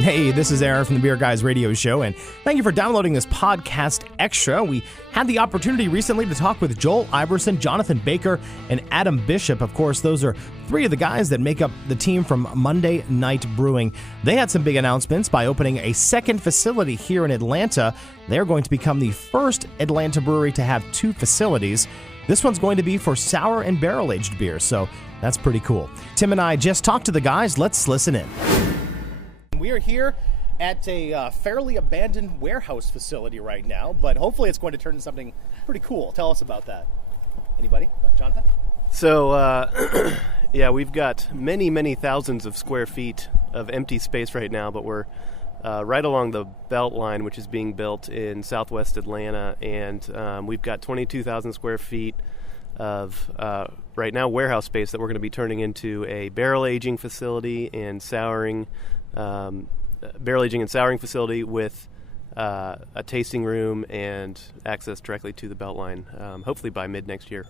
Hey, this is Aaron from the Beer Guys Radio Show, and thank you for downloading this podcast extra. We had the opportunity recently to talk with Joel Iverson, Jonathan Baker, and Adam Bishop. Of course, those are three of the guys that make up the team from Monday Night Brewing. They had some big announcements by opening a second facility here in Atlanta. They're going to become the first Atlanta brewery to have two facilities. This one's going to be for sour and barrel-aged beer, so that's pretty cool. Tim and I just talked to the guys. Let's listen in. We are here at a fairly abandoned warehouse facility right now, but hopefully it's going to turn into something pretty cool. Tell us about that. Anybody? Jonathan? So, we've got many thousands of square feet of empty space right now, but we're right along the belt line, which is being built in southwest Atlanta, and we've got 22,000 square feet of, right now, warehouse space that we're going to be turning into a barrel aging facility and souring barrel aging and souring facility with a tasting room and access directly to the Beltline, hopefully by mid next year.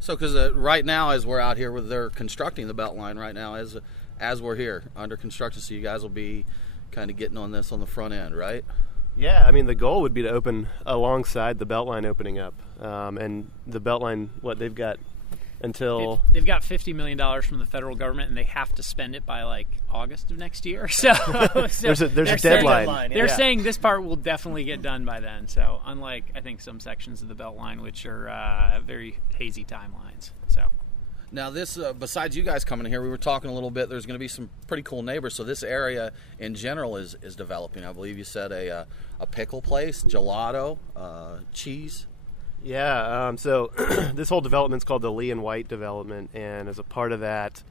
So, because right now, as we're out here, they're constructing the Beltline right now as we're here under construction. So you guys will be kind of getting on this on the front end, right? Yeah, I mean the goal would be to open alongside the Beltline opening up, and the Beltline, they've got. Until they've got $50 million from the federal government, and they have to spend it by like August of next year. So there's a deadline. They're saying this part will definitely get done by then. So unlike I think some sections of the Beltline, which are very hazy timelines. So now this, besides you guys coming in here, we were talking a little bit. There's going to be some pretty cool neighbors. So this area in general is developing. I believe you said a pickle place, gelato, cheese. Yeah, so this whole development's called the Lee and White development, and as a part of that,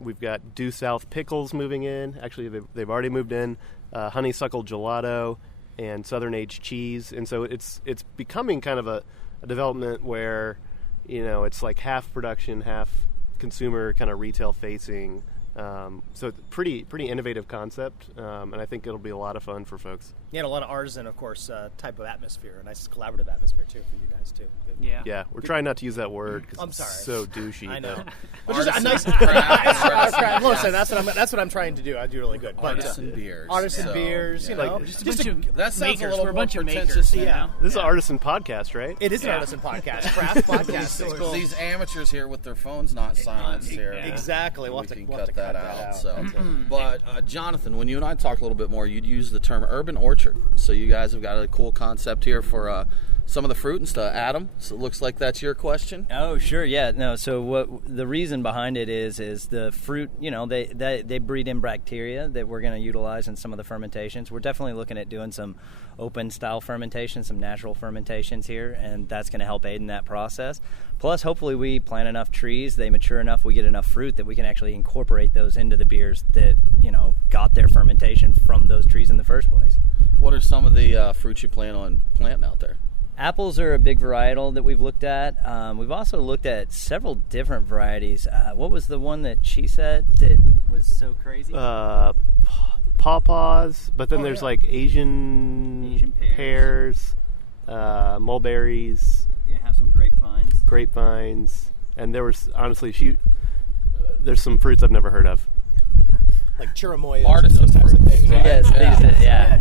we've got Due South Pickles moving in. Actually, they've already moved in, Honeysuckle Gelato, and Southern Aged Cheese. And so it's becoming kind of a development where, it's like half production, half consumer, kind of retail facing. So it's a pretty innovative concept, and I think it'll be a lot of fun for folks. Yeah, and a lot of artisan, of course, type of atmosphere, a nice collaborative atmosphere too for you guys too. Good. Yeah, we're trying not to use that word because it's so douchey. I know. But just a nice craft. Listen, that's what I'm trying to do. I do really good. Artisan beers. Artisan beers, that sounds makers. a little We're a more bunch of pretentious. makers. Yeah. This is an artisan podcast, right? It is an artisan podcast, craft podcast. Cool. These amateurs here with their phones not silenced here. Exactly. We can cut that out. So, but Jonathan, when you and I talked a little bit more, you'd use the term urban orchard. So you guys have got a cool concept here for some of the fruit and stuff. Adam, so it looks like that's your question. Oh, sure, yeah. No, so what the reason behind it is the fruit, they breed in bacteria that we're going to utilize in some of the fermentations. We're definitely looking at doing some open style fermentation, some natural fermentations here, and that's going to help aid in that process. Plus, hopefully we plant enough trees, they mature enough, we get enough fruit that we can actually incorporate those into the beers that, got their fermentation from those trees in the first place. What are some of the fruits you plan on planting out there? Apples are a big varietal that we've looked at. We've also looked at several different varieties. What was the one that she said that was so crazy? Pawpaws, but then there's like Asian pears, mulberries. You have some Grapevines, and there was honestly there's some fruits I've never heard of. Like chirimoyas, artisan types of things. Right? Yes, yeah.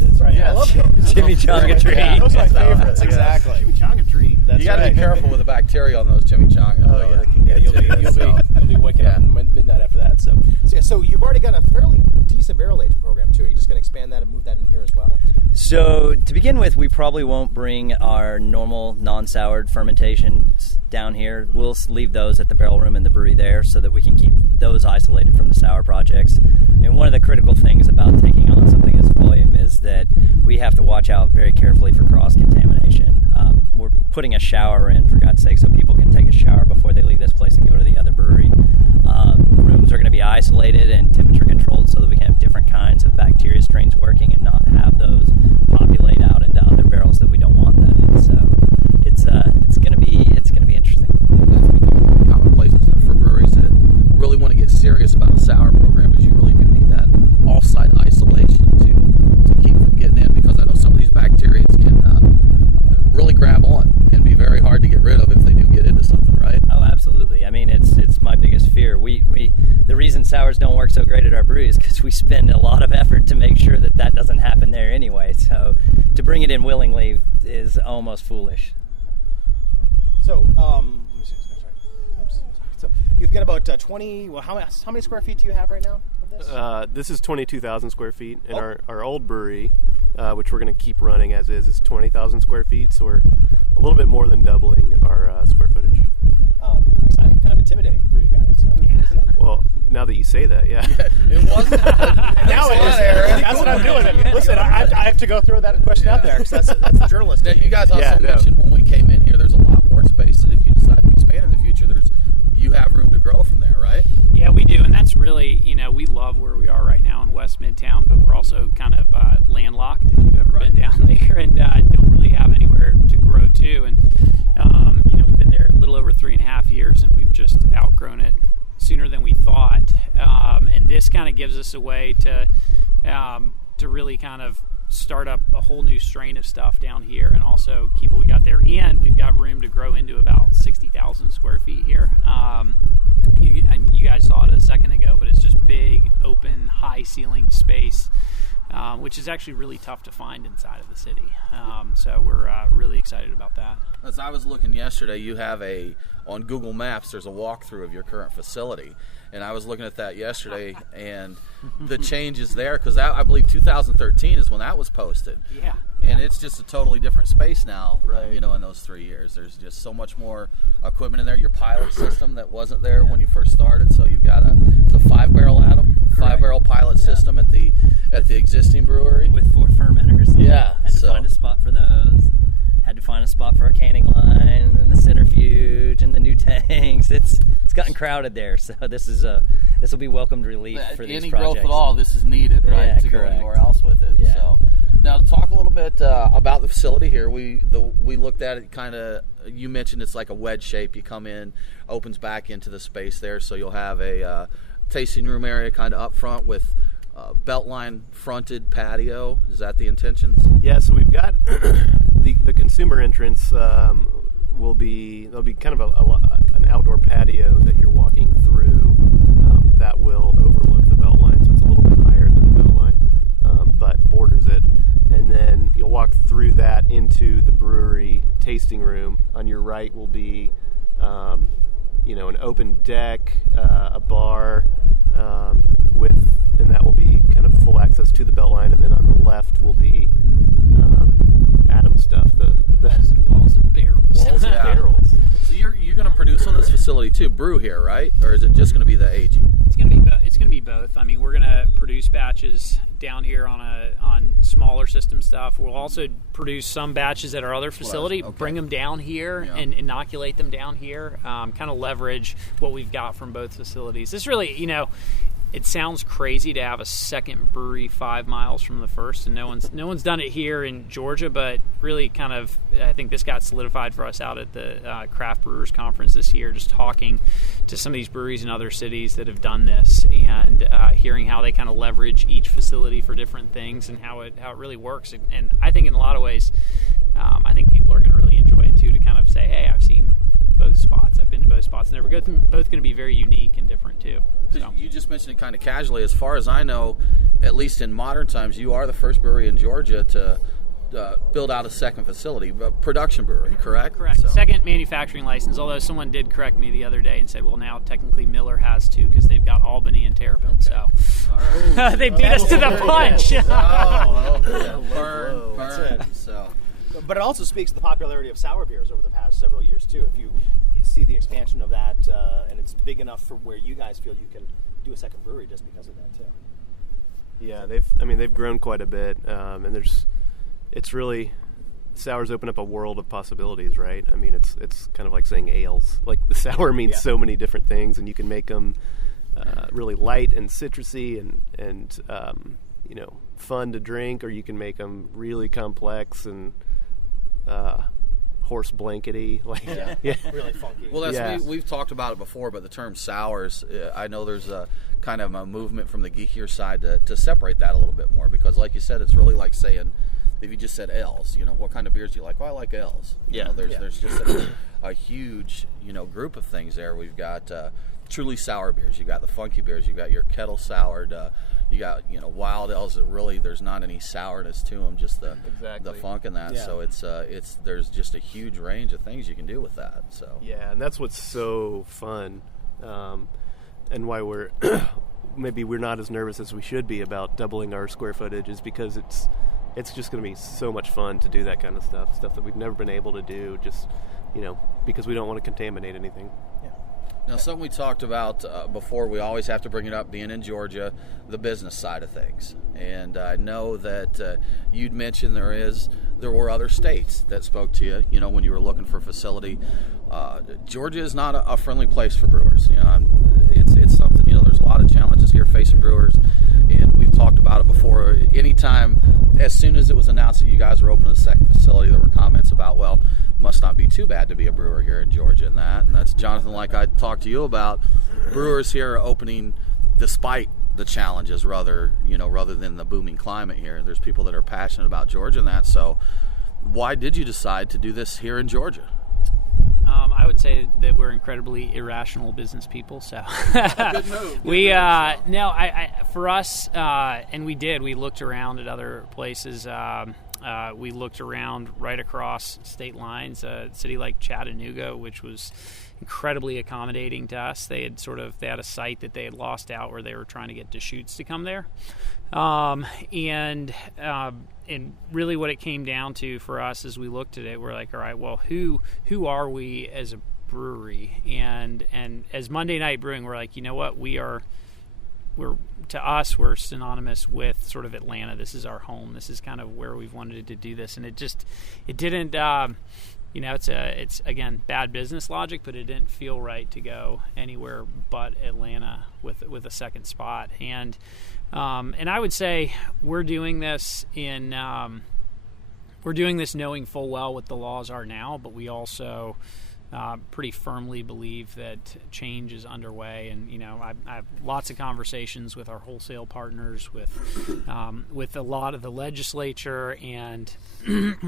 That's right. Yeah. I love those. Chimichanga tree. Yeah, those are my favorites. Exactly. Chimichanga tree. You got to be careful with the bacteria on those chimichangas. Oh, yeah. They can get You'll be waking up at midnight after that. So you've already got a fairly decent barrel aging program too. Are you just going to expand that and move that in here as well? So to begin with, we probably won't bring our normal non-soured fermentations down here. We'll leave those at the barrel room and the brewery there so that we can keep those isolated from the sour projects. And one of the critical things about taking on something as volume is that we have to watch out very carefully for cross-contamination. We're putting a shower in, for God's sake, so people can take a shower before they leave this place and go to the other brewery. Rooms are going to be isolated and temperature controlled so that we can have different kinds of bacteria strains working and not have those populate out into other barrels that we don't want that in. So it's going to be interesting. That's become commonplace for breweries that really want to get serious about a sour program. Is you really do need that off-site isolation to keep from getting in, because I know some of these bacteria can really grab on and be very hard to get rid of if they do get into something, right? Oh, absolutely. I mean, it's my biggest fear. The the reason sours don't work so great at our brewery is because we spend a lot of effort to make sure that that doesn't happen there anyway. So to bring it in willingly is almost foolish. So, let me see. Sorry. Oops. So you've got about 20. Well, how many square feet do you have right now of this? This is 22,000 square feet, and our old brewery, which we're going to keep running as is 20,000 square feet. So we're a little bit more than doubling our square footage. Exciting, kind of intimidating for you guys, isn't it? Well, now that you say that, yeah. It wasn't. Now it is. That's what I'm doing. Listen, I have to go throw that question out there because that's the journalist. Now, you guys also mentioned when we came in here, there's a lot more space that if you decide to expand in the future, you have room to grow from there, right? Yeah, we do, and that's really, we love where we are right now in West Midtown, but we're also kind of landlocked if you've ever been down there, and don't really have anywhere to grow to. And we've been there a little over 3.5 years, and we've just outgrown it sooner than we thought. And this kind of gives us a way to really kind of start up a whole new strain of stuff down here, and also keep what we got there. And we've got room to grow into about 60,000 square feet here. You guys saw it a second ago, but it's just big, open, high ceiling space, which is actually really tough to find inside of the city. So we're really excited about that. As I was looking yesterday, you have on Google Maps, there's a walkthrough of your current facility. And I was looking at that yesterday, and the changes there, because I believe 2013 is when that was posted. Yeah. And it's just a totally different space now, right. In those 3 years. There's just so much more equipment in there. Your pilot system that wasn't there when you first started, so you've got a 5-barrel, Adam? 5-barrel pilot system at the existing brewery. With 4 fermenters. Yeah. Had to find a spot for those. Had to find a spot for our canning line and the centrifuge and the new tanks. It's gotten crowded there, so this will be welcomed relief for these projects. Any growth at all, this is needed, right? Yeah, to correct. go anywhere else with it. Yeah. So now to talk a little bit about the facility here, we looked at it kind of. You mentioned it's like a wedge shape. You come in, opens back into the space there, so you'll have a tasting room area kind of up front with beltline fronted patio. Is that the intentions? Yeah, so we've got the consumer entrance there'll be kind of an outdoor patio that you're walking through that will overlook the beltline, so it's a little bit higher than the beltline, but borders it. And then you'll walk through that into the brewery tasting room. On your right will be an open deck, a bar, and that will be kind of full access to the beltline. And then on the left will be Adam stuff, the walls and barrels. Barrels. So you're going to produce on this facility too, brew here, right? Or is it just going to be the aging? It's going to be both. I mean, we're going to produce batches down here on smaller system stuff. We'll also produce some batches at our other facility, bring them down here and inoculate them down here, kind of leverage what we've got from both facilities. This really, it sounds crazy to have a second brewery 5 miles from the first, and no one's done it here in Georgia, but really kind of, I think this got solidified for us out at the Craft Brewers Conference this year, just talking to some of these breweries in other cities that have done this, and hearing how they kind of leverage each facility for different things and how it really works. And I think in a lot of ways, I think people are going to really enjoy it too, to kind of say, hey, I've seen both spots. I've been to both spots, and they're both going to be very unique and different too. So. You just mentioned it kind of casually. As far as I know, at least in modern times, you are the first brewery in Georgia to build out a second facility, a production brewery, correct? Correct. So. Second manufacturing license, although someone did correct me the other day and said, well, now technically Miller has two because they've got Albany and Terrapin. So they beat us to the punch. Burn. So. But it also speaks to the popularity of sour beers over the past several years, too. If you see the expansion of that, and it's big enough for where you guys feel you can do a second brewery just because of that, too. Yeah, they've grown quite a bit, and it's really, sours open up a world of possibilities, right? I mean, it's kind of like saying ales. Like, the sour means so many different things, and you can make them really light and citrusy and fun to drink, or you can make them really complex and horse blankety, really funky. Well, we've talked about it before, but the term sours, I know there's a kind of a movement from the geekier side to separate that a little bit more, because like you said, it's really like saying, if you just said ales, what kind of beers do you like? Well, I like ales. There's just a huge, group of things there. We've got truly sour beers. You got the funky beers. You got your kettle soured. You got wild ales that really there's not any sourness to them, just the funk in that. Yeah. So it's there's just a huge range of things you can do with that. So yeah, and that's what's so fun, and why we're maybe we're not as nervous as we should be about doubling our square footage is because it's just going to be so much fun to do that kind of stuff that we've never been able to do, just because we don't want to contaminate anything. Now, something we talked about before, we always have to bring it up, being in Georgia, the business side of things. And I know that you'd mentioned there were other states that spoke to you, when you were looking for a facility. Georgia is not a friendly place for brewers. It's something, there's a lot of challenges here facing brewers. And we've talked about it before. Anytime, as soon as it was announced that you guys were opening a second facility, there were comments about, well, must not be too bad to be a brewer here in Georgia and that. And that's, Jonathan, like I talked to you about, brewers here are opening despite the challenges rather than the booming climate here. There's people that are passionate about Georgia and that. So why did you decide to do this here in Georgia? I would say that we're incredibly irrational business people. So good move. For us, and we looked around at other places. We looked around right across state lines, a city like Chattanooga, which was incredibly accommodating to us. They had a site that they had lost out where they were trying to get Deschutes to come there. And really what it came down to for us as we looked at it, we're like, all right, well, who are we as a brewery? And as Monday Night Brewing, we're like, you know what, we're synonymous with sort of Atlanta. This is our home. This is kind of where we've wanted to do this. And it didn't, it's again, bad business logic, but it didn't feel right to go anywhere but Atlanta with a second spot. And I would say we're doing this knowing full well what the laws are now, but we also pretty firmly believe that change is underway. And I have lots of conversations with our wholesale partners, with a lot of the legislature, and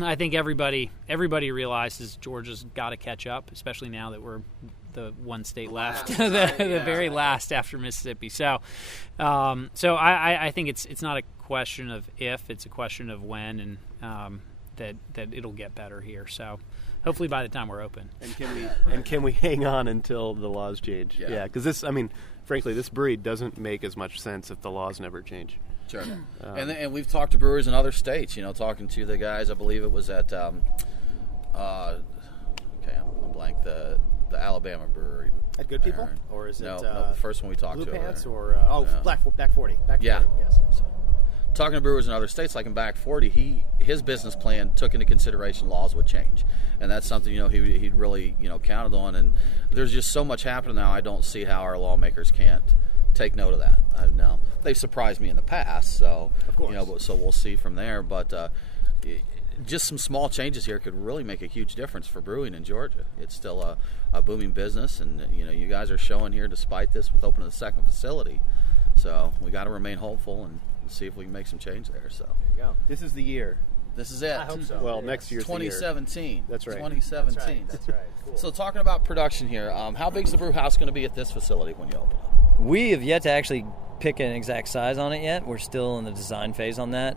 I think everybody realizes Georgia's got to catch up, especially now that we're the one state left, the very last after Mississippi. So I think it's not a question of if, it's a question of when, and that it'll get better here. So hopefully by the time we're open. And can we hang on until the laws change? Yeah, because frankly, this brewery doesn't make as much sense if the laws never change. Sure. And we've talked to brewers in other states. Talking to the guys, I believe it was at I'm blank, the Alabama brewery. At Good People, or is it no, the first one we talked Blue to? Pants or Back 40. Yeah. 40, yes. So. Talking to brewers in other states, like in Back 40, his business plan took into consideration laws would change, and that's something he'd really counted on. And there's just so much happening now. I don't see how our lawmakers can't take note of that. Now they've surprised me in the past, so of course. So we'll see from there. But just some small changes here could really make a huge difference for brewing in Georgia. It's still a booming business, and you guys are showing here despite this with opening the second facility. So we got to remain hopeful and see if we can make some change there. So there you go. This is the year. This is it. I hope so. Well, next year's 2017. That's right. 2017. That's right. Cool. So talking about production here, how big is the brew house going to be at this facility when you open it? We have yet to actually pick an exact size on it yet. We're still in the design phase on that.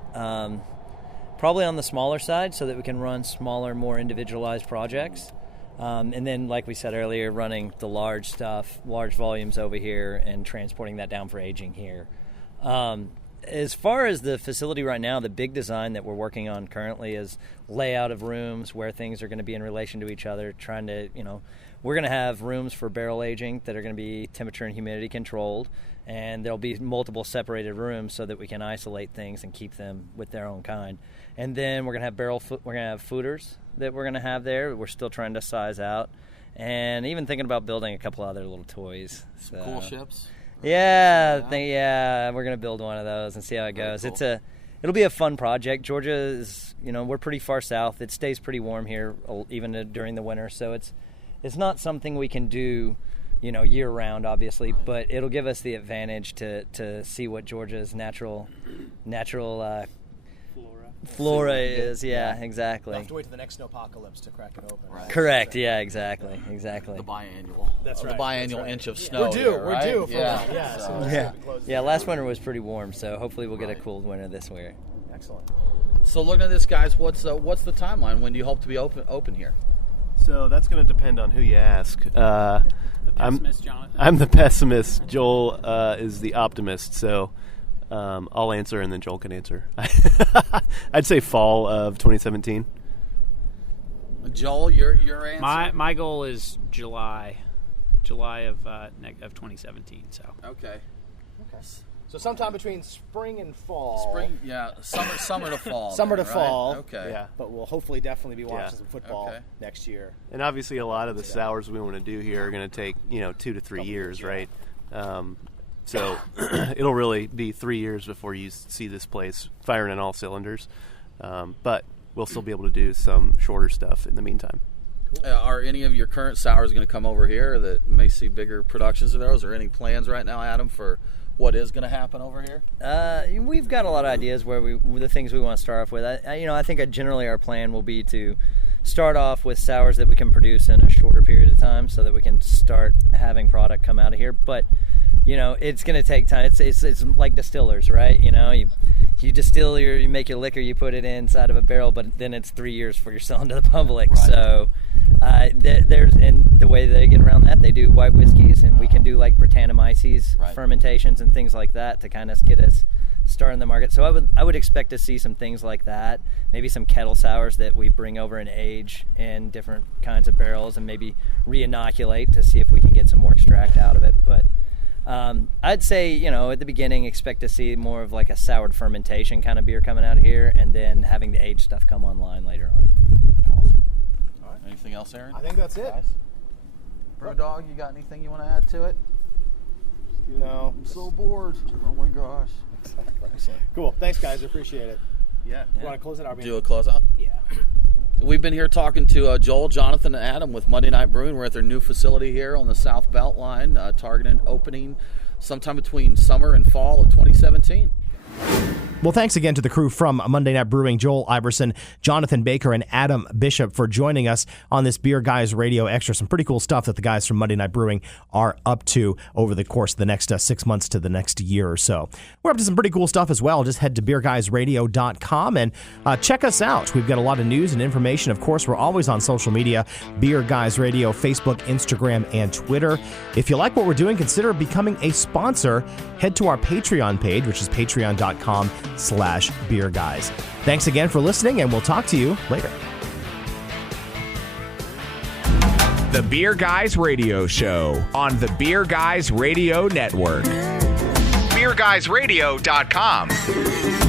Probably on the smaller side so that we can run smaller, more individualized projects. And then, like we said earlier, running the large stuff, large volumes over here and transporting that down for aging here. As far as the facility right now, the big design that we're working on currently is layout of rooms, where things are going to be in relation to each other, trying to, we're going to have rooms for barrel aging that are going to be temperature and humidity controlled, and there'll be multiple separated rooms so that we can isolate things and keep them with their own kind. And then we're going to have fooders that we're going to have there. We're still trying to size out, and even thinking about building a couple other little toys. So. Cool ships. Yeah, we're going to build one of those and see how it goes. Cool. It'll be a fun project. Georgia is, we're pretty far south. It stays pretty warm here, even during the winter. So it's not something we can do, year round, obviously, but it'll give us the advantage to see what Georgia's natural flora is. Yeah, exactly. We'll have to wait to the next snowpocalypse to crack it open. Right. Correct. Yeah, exactly. The biannual. That's right. The biannual inch of snow. We're due. Here, We're right? due for yeah. one. Yeah. So. Yeah. Last winter was pretty warm, so hopefully we'll get a cold winter this winter. Excellent. So looking at this, guys, what's the timeline? When do you hope to be open here? So that's going to depend on who you ask. The pessimist, Jonathan. I'm the pessimist. Joel is the optimist. So I'll answer, and then Joel can answer. I'd say fall of 2017. Joel, your answer. My goal is July of 2017. So Okay. So sometime between spring and fall. Spring, yeah, summer to fall. Summer to right? fall. Okay. Yeah. But we'll hopefully definitely be watching some football Okay. next year. And obviously, a lot of the sours we want to do here are going to take 2 to 3 years, right? So it'll really be 3 years before you see this place firing on all cylinders. But we'll still be able to do some shorter stuff in the meantime. Are any of your current sours going to come over here that may see bigger productions of those? Or any plans right now, Adam, for what is going to happen over here? We've got a lot of ideas where the things we want to start off with. I think generally our plan will be to start off with sours that we can produce in a shorter period of time, so that we can start having product come out of here. But it's going to take time. It's like distillers, right? You distill you make your liquor, you put it inside of a barrel, but then it's 3 years before you're selling to the public. Right. So and the way they get around that, they do white whiskeys, and we can do like Brettanomyces fermentations and things like that to kind of get us started in the market. So I would expect to see some things like that, maybe some kettle sours that we bring over and age in different kinds of barrels, and maybe re-inoculate to see if we can get some more extract out of it. But I'd say, at the beginning, expect to see more of like a soured fermentation kind of beer coming out of here, and then having the aged stuff come online later on. Awesome. All right. Anything else, Aaron? I think that's it. Guys? Brewdog, you got anything you want to add to it? No. I'm so bored. Oh my gosh. Excellent. Cool. Thanks, guys. I appreciate it. Yeah. You want to close it out? Do a closeout? Yeah. We've been here talking to Joel, Jonathan, and Adam with Monday Night Brewing. We're at their new facility here on the South Belt Line, targeting opening sometime between summer and fall of 2017. Well, thanks again to the crew from Monday Night Brewing, Joel Iverson, Jonathan Baker, and Adam Bishop for joining us on this Beer Guys Radio Extra. Some pretty cool stuff that the guys from Monday Night Brewing are up to over the course of the next 6 months to the next year or so. We're up to some pretty cool stuff as well. Just head to beerguysradio.com and check us out. We've got a lot of news and information. Of course, we're always on social media, Beer Guys Radio, Facebook, Instagram, and Twitter. If you like what we're doing, consider becoming a sponsor. Head to our Patreon page, which is patreon.com/beerguys. Thanks again for listening, and we'll talk to you later. The Beer Guys Radio Show on the Beer Guys Radio Network. BeerGuysRadio.com.